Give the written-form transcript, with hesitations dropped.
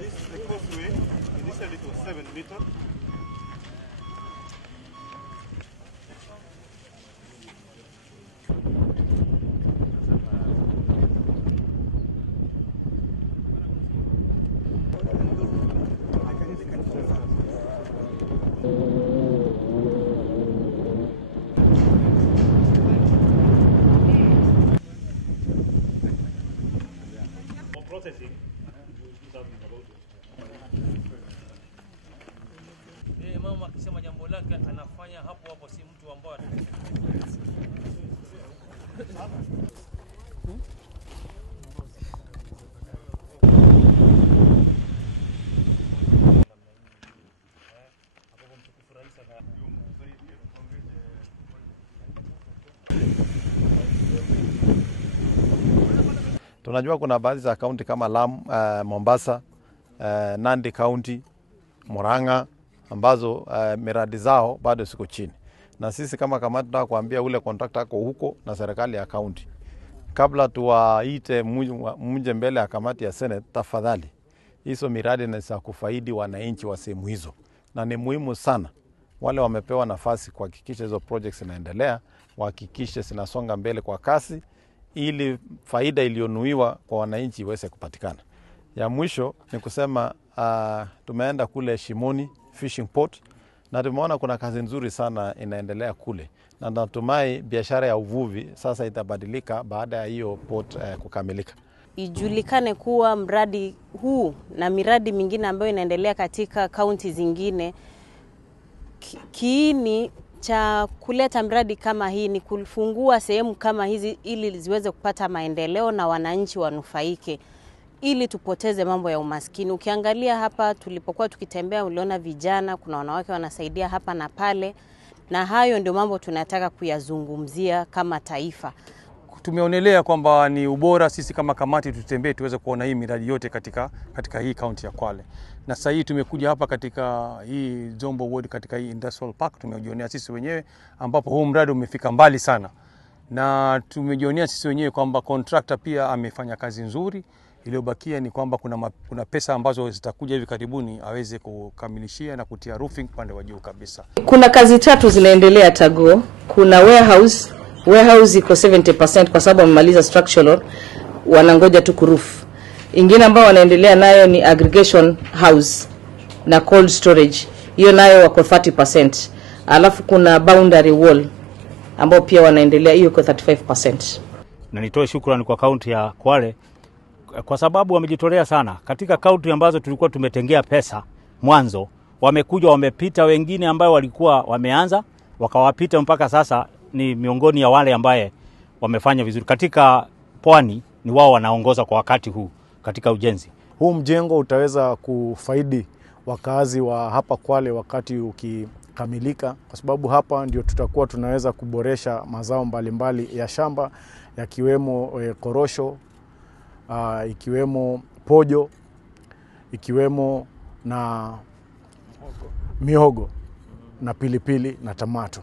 This is the causeway. Initially it was 7 meters. Mama akisema jambo lake anafanya hapo hapo, si mtu ambaye Tunajua kuna baadhi za kaunti kama Lamu, Mombasa, Nandi County, Murang'a ambazo miradi zao bado siko chini. Na sisi kama kamati tunataka kuambia ule contractor ako huko na serikali ya county, kabla tuwaite mje mbele ya kamati ya Senate, tafadhali hizo miradi ni za kufaidi wananchi wa sehemu hizo, na ni muhimu sana wale wamepewa nafasi kuhakikisha hizo projects zinaendelea, wahakikishe zinasonga mbele kwa kasi ili faida iliyonuiwa kwa wananchi iweze kupatikana. Ya mwisho ni kusema tumeenda kule Shimoni Fishing Port na tumeona kuna kazi nzuri sana inaendelea kule, na natumai biashara ya uvuvi sasa itabadilika baada ya hiyo port kukamilika. Ijulikane kuwa mradi huu na miradi mingine ambayo inaendelea katika kaunti zingine, kiini cha kuleta mradi kama hii ni kufungua sehemu kama hizi ili ziweze kupata maendeleo na wananchi wanufaike, ili tupoteze mambo ya umaskini. Ukiangalia hapa tulipokuwa tukitembea, uliona vijana, kuna wanawake wanasaidia hapa na pale, na hayo ndio mambo tunataka kuyazungumzia kama taifa. Tumeonelea kwamba ni ubora sisi kama kamati tutembee tuweze kuona hii miradi yote katika hii kaunti ya Kwale. Na sasa hii tumekuja hapa katika hii Zombo Ward, katika hii Industrial Park, tumejionea sisi wenyewe ambapo huu mradi umefika mbali sana. Na tumejionea sisi wenyewe kwamba contractor pia amefanya kazi nzuri. Iliyobakia ni kwamba kuna pesa ambazo zitakuja hivi karibuni aweze kukamilishia na kutia roofing pande wa juu kabisa. Kuna kazi tatu zinaendelea Tago. Kuna warehouse iko 70% kwa sababu wamemaliza structural, wanangoja tu kuroof. Ingine ambao wanaendelea nayo ni aggregation house na cold storage, hiyo nayo wako 30%. Alafu kuna boundary wall ambao pia wanaendelea, hiyo iko 35%. Na nitoe shukrani kwa kaunti ya Kwale kwa sababu wamejitolea sana. Katika kaunti ambazo tulikuwa tumetengea pesa mwanzo, wamekuja wamepita, wengine ambao walikuwa wameanza wakawapita, mpaka sasa ni miongoni ya wale ambaye wamefanya vizuri. Katika pwani ni wao wanaongoza kwa wakati huu katika ujenzi. Huu mjengo utaweza kufaidi wakazi wa hapa Kwale wakati ukikamilika, kwa sababu hapa ndio tutakuwa tunaweza kuboresha mazao mbalimbali ya shamba, yakiwemo korosho, ikiwemo pojo, ikiwemo na mihogo na pilipili na tomato.